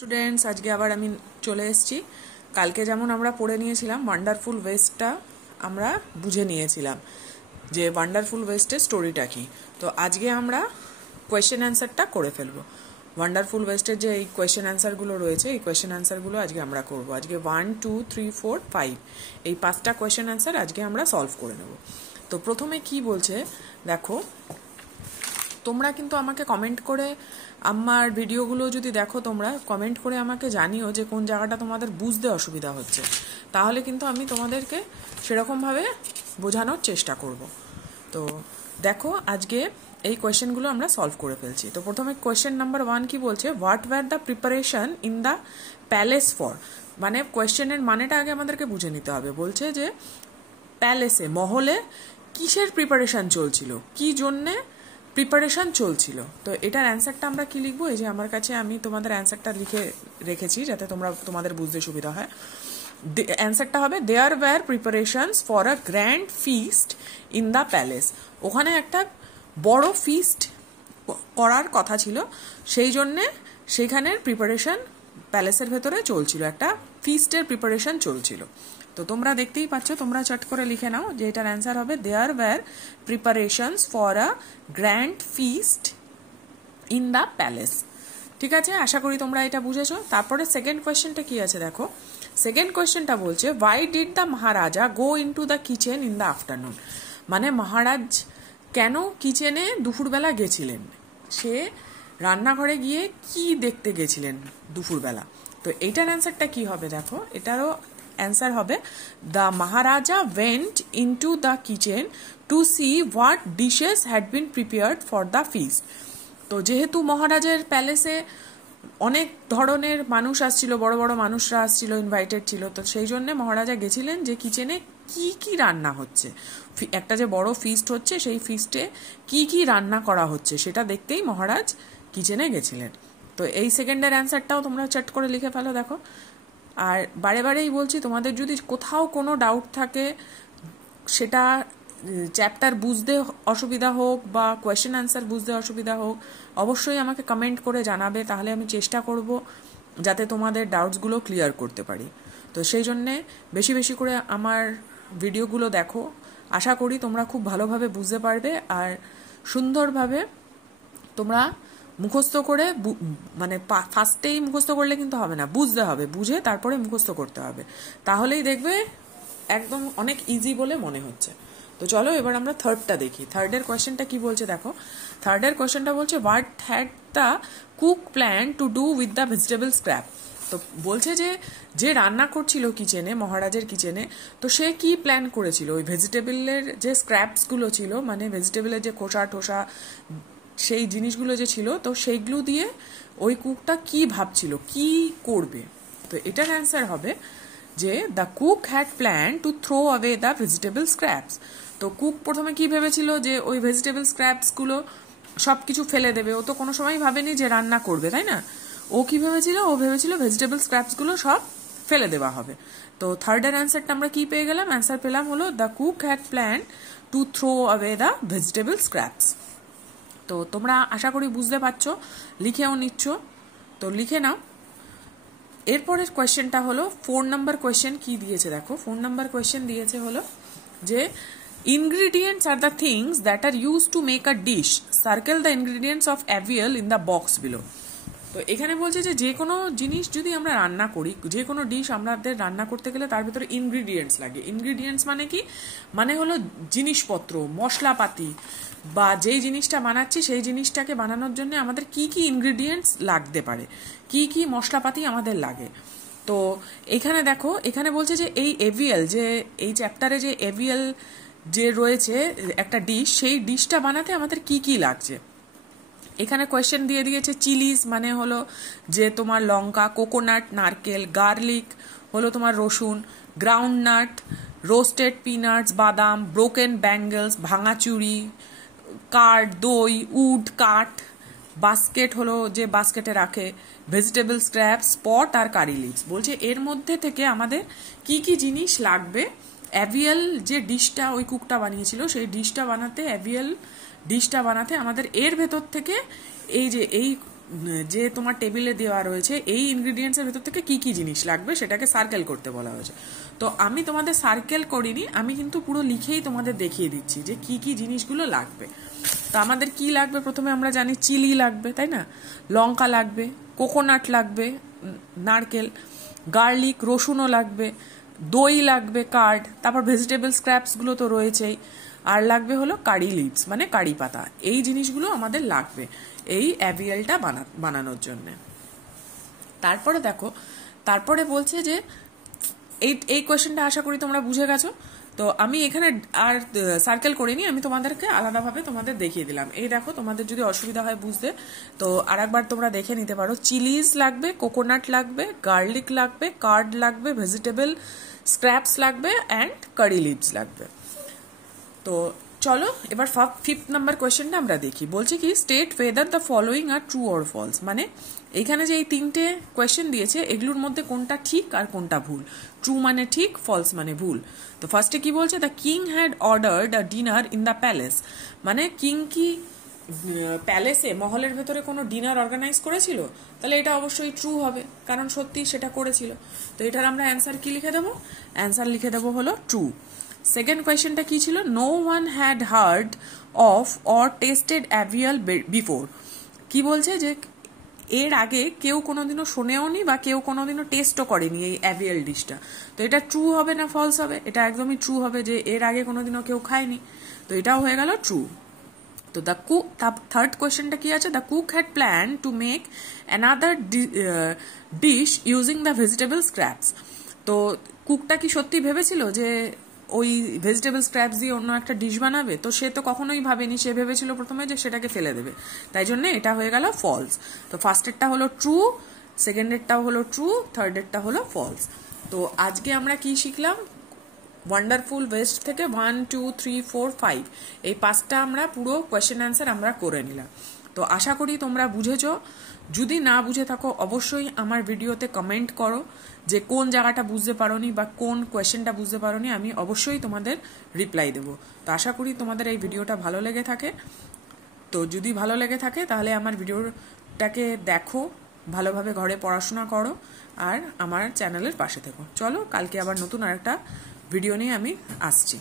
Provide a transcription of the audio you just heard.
Students আজকে আবার আমি চলে এসেছি। কালকে যেমন আমরা পড়ে নিয়েছিলাম ওয়ান্ডারফুল ওয়েস্টটা আমরা বুঝে নিয়েছিলাম যে ওয়ান্ডারফুল ওয়েস্টের স্টোরিটা কি। তো আজকে আমরা কোয়েশ্চেন অ্যান্সারটা করে ফেলবো। ওয়ান্ডারফুল ওয়েস্টের যে এই কোয়েশ্চেন অ্যান্সারগুলো রয়েছে এই কোয়েশ্চেন অ্যান্সারগুলো আজকে আমরা করব। আজকে 1, 2, 3, 4, 5 এই 5টা কোয়েশ্চেন অ্যান্সার আজকে আমরা সলভ করে নেব। তো প্রথমে কি বলছে দেখো, তোমরা কিন্তু আমাকে কমেন্ট করে আমার ভিডিওগুলো যদি দেখো তোমরা কমেন্ট করে আমাকে জানিও যে কোন জায়গাটা তোমাদের বুঝতে অসুবিধা হচ্ছে, তাহলে কিন্তু আমি তোমাদেরকে সেরকমভাবে বোঝানোর চেষ্টা করব। তো দেখো আজকে এই কোয়েশ্চেনগুলো আমরা সলভ করে ফেলছি। তো প্রথমে কোয়েশ্চেন নাম্বার 1 কি বলছে, what were the preparation in the palace for, মানে কোয়েশ্চেনের মানেটা আগে আমাদেরকে বুঝে নিতে হবে। বলছে যে প্যালেসে মহলে কিসের প্রিপারেশন চলছিল, কি জন্যে প্রিপারেশন চলছিল। তো এটার অ্যান্সারটা আমরা কি লিখবো, এই যে আমার কাছে আমি তোমাদের অ্যান্সারটা লিখে রেখেছি যাতে তোমাদের বুঝতে সুবিধা হয়। অ্যান্সারটা হবে there were preparations for a grand feast in the palace. ওখানে একটা বড় ফিস্ট করার কথা ছিল, সেই জন্যে সেখানের প্রিপারেশন প্যালেসের ভেতরে চলছিল, একটা ফিস্টের প্রিপারেশন চলছিল। তো তোমরা দেখতেই পাচ্ছ, তোমরা চট করে লিখে নাও যে এটার অ্যান্সার হবে there were preparations for a grand feast in the palace. ঠিক আছে, আশা করি তোমরা এটা বুঝেছো। তারপরে সেকেন্ড কোয়েশ্চেনটা কি আছে দেখো, সেকেন্ড কোয়েশ্চেনটা বলছে why did the Maharaja go into the kitchen in the afternoon, মানে মহারাজ কেন কিচেনে দুপুরবেলা গেছিলেন, সে রান্নাঘরে গিয়ে কি দেখতে গেছিলেন দুপুরবেলা। তো এইটার অ্যান্সারটা কি হবে দেখো, এটারও অ্যান্সার হবে the Maharaja went into the kitchen to see what dishes had been prepared for the feast. তো যেহেতু মহারাজের প্যালেসে অনেক ধরনের মানুষ আসছিল, বড় বড় মানুষরা আসছিল, ইনভাইটেড ছিল, তো সেই জন্য মহারাজা গেছিলেন যে কিচেনে কি কি রান্না হচ্ছে, একটা যে বড় ফিস্ট হচ্ছে সেই ফিস্টে কি কি রান্না করা হচ্ছে সেটা দেখতেই মহারাজ কিচেনে গেছিলেন। তো এই সেকেন্ডের অ্যান্সারটাও তোমরা চট করে লিখে ফেলো দেখো। আর বারে বারেই বলছি, তোমাদের যদি কোথাও কোনো ডাউট থাকে, সেটা চ্যাপ্টার বুঝতে অসুবিধা হোক বা কোয়েশ্চেন অ্যান্সার বুঝতে অসুবিধা হোক, অবশ্যই আমাকে কমেন্ট করে জানাবে, তাহলে আমি চেষ্টা করব যাতে তোমাদের ডাউটসগুলো ক্লিয়ার করতে পারি। তো সেই জন্যে বেশি বেশি করে আমার ভিডিওগুলো দেখো, আশা করি তোমরা খুব ভালোভাবে বুঝতে পারবে। আর সুন্দরভাবে তোমরা মুখস্থ করে, মানে ফার্স্টেই মুখস্থ করলে কিন্তু হবে না, বুঝতে হবে, বুঝে তারপরে মুখস্থ করতে হবে, তাহলেই দেখবে একদম অনেক ইজি বলে মনে হচ্ছে। তো চলো এবার আমরা থার্ডটা দেখি। থার্ডের কোয়েশ্চেনটা কি বলছে দেখো, থার্ডের কোয়েশ্চেনটা বলছে what had the cook plan to do with the vegetable scrap. তো বলছে যে যে রান্না করছিল কিচেনে, মহারাজের কিচেনে, তো সে কি প্ল্যান করেছিল ওই ভেজিটেবলের যে স্ক্র্যাপসগুলো ছিল, মানে ভেজিটেবলের যে খোসা টোসা সেই জিনিসগুলো যে ছিল, তো সেইগুলো দিয়ে ওই কুকটা কি ভাবছিল, কি করবে। তো এটার অ্যান্সার হবে যে the cook had plan to throw away the vegetable scraps. তো কুক প্রথমে কি ভেবেছিল যে ওই ভেজিটেবল স্ক্র্যাপসগুলো সব কিছু ফেলে দেবে, ও তো কোনো সময় ভাবেনি যে রান্না করবে, তাই না? ও কি ভেবেছিল, ও ভেবেছিল ভেজিটেবল স্ক্র্যাপসগুলো সব ফেলে দেওয়া হবে। তো থার্ডের অ্যান্সারটা আমরা কি পেয়ে গেলাম, অ্যান্সার পেলাম হলো the cook had plan to throw away the vegetable scraps. তো তোমরা আশা করি বুঝতে পারছো, লিখেও নিচ্ছ, তো লিখে নাও। এরপরের কোয়েশ্চেনটা হলো 4 নাম্বার কোয়েশ্চেন কি দিয়েছে দেখো, 4 নাম্বার কোয়েশ্চেন দিয়েছে হলো যে ingredients are the things that are use to make a dish, circle the ingredients of avial in the box below. তো এখানে বলছে যে কোনো জিনিস যদি আমরা রান্না করি, যে কোনো ডিশ আমাদের রান্না করতে গেলে তার ভিতরে ইনগ্রিডিয়েন্টস লাগে। ইনগ্রিডিয়েন্টস মানে কি, মানে হলো জিনিসপত্র, মশলাপাতি, বা যেই জিনিসটা বানাচ্ছি সেই জিনিসটাকে বানানোর জন্য আমাদের কি কি ইনগ্রিডিয়েন্টস লাগতে পারে, কি কি মশলাপাতি আমাদের লাগে। তো এখানে দেখো, এখানে বলছে যে এই এভিয়েল, যে এই চ্যাপ্টারে যে এভিয়েল যে রয়েছে একটা ডিশ, সেই ডিশটা বানাতে আমাদের কি কি লাগছে। এখানে কোয়েশ্চেন দিয়ে দিয়েছে চিলিজ মানে হলো যে তোমার লঙ্কা, কোকোনাট নারকেল, গার্লিক হলো তোমার রসুন, গ্রাউন্ডনাট, রোস্টেড পিনাটস বাদাম, ব্রোকেন ব্যাঙ্গেলস ভাঙা চুড়ি, কাঠ দই, উড কাঠ, বাস্কেট হলো যে বাস্কেটে রাখে, ভেজিটেবল স্ক্র্যাপ, স্পট আর কারি লিভস। বলছে এর মধ্যে থেকে আমাদের কি কি জিনিস লাগবে অ্যাভিয়েল যে ডিশটা ওই কুকটা বানিয়েছিল সেই ডিশটা বানাতে, অ্যাভিয়েল ডিশটা বানাতে আমাদের এর ভেতর থেকে এই যে এই যে তোমার টেবিলে দেওয়া রয়েছে এই ইনগ্রিডিয়েন্টসের ভেতর থেকে কি কি জিনিস লাগবে সেটাকে সার্কেল করতে বলা হয়েছে। তো আমি তোমাদের সার্কেল করিনি, আমি কিন্তু পুরো লিখেই তোমাদের দেখিয়ে দিচ্ছি যে কি কি জিনিসগুলো লাগবে। তো আমাদের কি লাগবে, প্রথমে আমরা জানি চিলি লাগবে, তাই না, লঙ্কা লাগবে, কোকোনাট লাগবে, নারকেল, গার্লিক, রসুনও লাগবে, দই লাগবে, কার্ড, তারপর ভেজিটেবল স্ক্র্যাপসগুলো তো রয়েছেই, আর লাগবে হলো কারি লিভস মানে কারি পাতা। এই জিনিসগুলো আমাদের লাগবে এই অ্যাভিয়েলটা বানানোর জন্যে। তারপরে দেখো, তারপরে বলছে যে এই কোয়েশ্চেনটা আশা করি তোমরা বুঝে গেছো। তো আমি এখানে আর সার্কেল করিনি, আমি তোমাদেরকে আলাদাভাবে তোমাদের দেখিয়ে দিলাম। এই দেখো, তোমাদের যদি অসুবিধা হয় বুঝতে তো আরেকবার তোমরা দেখে নিতে পারো। চিলিজ লাগবে, কোকোনাট লাগবে, গার্লিক লাগবে, কার্ড লাগবে, ভেজিটেবল স্ক্র্যাপস লাগবে অ্যান্ড কারি লিভস লাগবে। তো চলো এবার 5th নাম্বার কোয়েশ্চেনটা আমরা দেখি। বলছে কি, state whether the following are true or false. মানে এখানে যে এই 3টে কোয়েশ্চেন দিয়েছে এগুলোর মধ্যে কোনটা ঠিক আর কোনটা ভুল। ট্রু মানে ঠিক, ফলস মানে ভুল। তো ফার্স্টে কি বলছে, the king had ordered a dinner in the palace. মানে কিং কি প্যালেসে, মহলের ভেতরে কোনো ডিনার অর্গানাইজ করেছিল? তাহলে এটা অবশ্যই ট্রু হবে, কারণ সত্যি সেটা করেছিল। তো এটার আমরা অ্যান্সার কি লিখে দেবো? অ্যান্সার লিখে দেবো হলো ট্রু। সেকেন্ড কোয়েশ্চেনটা কি ছিল? No one had heard of or tested avial before. কি বলছে যে এর আগে কেউ কোনোদিনও শোনেওনি বা কেউ কোনোদিনও টেস্টও করেনি এই অ্যাভিয়াল ডিশটা। তো এটা ট্রু হবে না ফলস হবে? এটা একদমই ট্রু হবে, যে এর আগে কোনোদিনও কেউ খায়নি। তো এটাও হয়ে গেল ট্রু। তো দ্য কুক, থার্ড কোয়েশ্চেনটা কি আছে? The cook had plan to make another dish using the vegetable scraps. তো কুকটা কি সত্যি ভেবেছিল যে ওই ভেজিটেবল স্ক্র্যাপস দিয়ে অন্য একটা ডিশ বানাবে? তো সে তো কখনোই ভাবেনি, সে ভেবেছিল প্রথমে যে সেটাকে ফেলে দেবে। তাই জন্য এটা হয়ে গেল ফলস। তো ফার্স্টেরটা হলো ট্রু, সেকেন্ডেরটাও হলো ট্রু, থার্ডেরটা হলো ফলস। তো আজকে আমরা কি শিখলাম? ওয়ান্ডারফুল ওয়েস্ট থেকে 1, 2, 3, 4, 5 এই 5টা আমরা পুরো কোয়েশ্চেন অ্যান্সার আমরা করে নিলাম। তো আশা করি তোমরা বুঝেছো। যদি না বুঝে থাকো অবশ্যই আমার ভিডিওতে কমেন্ট করো যে কোন জায়গাটা বুঝতে পারোনি বা কোন কোয়েশ্চেনটা বুঝতে পারোনি, আমি অবশ্যই তোমাদের রিপ্লাই দেবো। তো আশা করি তোমাদের এই ভিডিওটা ভালো লেগে থাকে। তো যদি ভালো লেগে থাকে তাহলে আমার ভিডিওটাকে দেখো, ভালোভাবে ঘরে পড়াশোনা করো আর আমার চ্যানেলের পাশে থেকো। চলো কালকে আবার নতুন আরেকটা ভিডিও নিয়ে আমি আসছি।